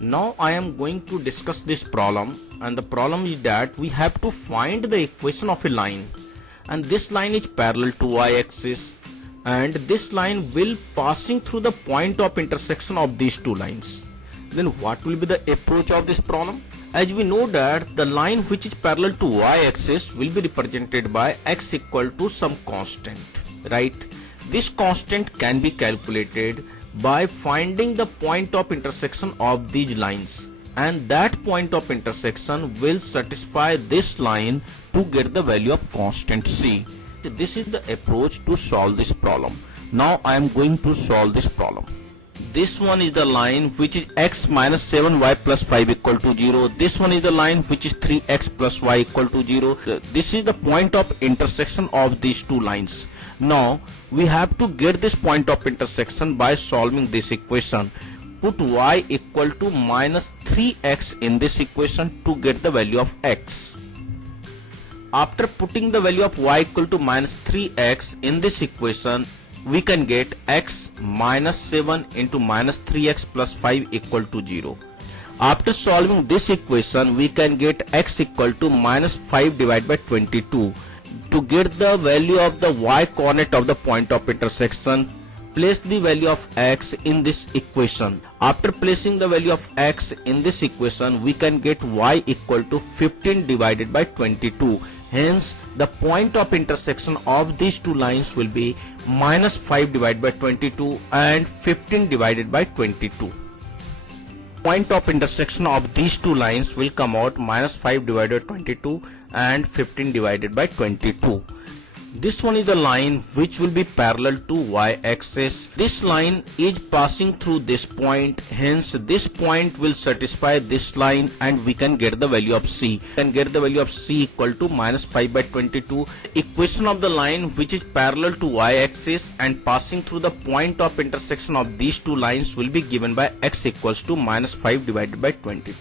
Now I am going to discuss this problem, and the problem is that we have to find the equation of a line, and this line is parallel to y-axis, and this line will passing through the point of intersection of these two lines. Then what will be the approach of this problem? As we know that the line which is parallel to y-axis will be represented by x equal to some constant, right? This constant can be calculated by finding the point of intersection of these lines, and that point of intersection will satisfy this line to get the value of constant c. This is the approach to solve this problem. Now I am going to solve this problem. This one is the line which is x minus 7y plus 5 equal to 0. This one is the line which is 3x plus y equal to 0. This is the point of intersection of these two lines. Now we have to get this point of intersection by solving this equation. Put y equal to minus 3x in this equation to get the value of x. After putting the value of y equal to minus 3x in this equation, we can get x minus 7 into minus 3x plus 5 equal to 0. After solving this equation, we can get x equal to minus 5 divided by 22. To get the value of the y coordinate of the point of intersection, place the value of x in this equation. After placing the value of x in this equation, we can get y equal to 15 divided by 22. Hence, the point of intersection of these two lines will be minus 5 divided by 22 and 15 divided by 22. Point of intersection of these two lines will come out minus 5 divided by 22 and 15 divided by 22. This one is the line which will be parallel to y-axis. This line is passing through this point, hence this point will satisfy this line and we can get the value of c. We can get the value of c equal to minus 5 by 22. Equation of the line which is parallel to y-axis and passing through the point of intersection of these two lines will be given by x equals to minus 5 divided by 22.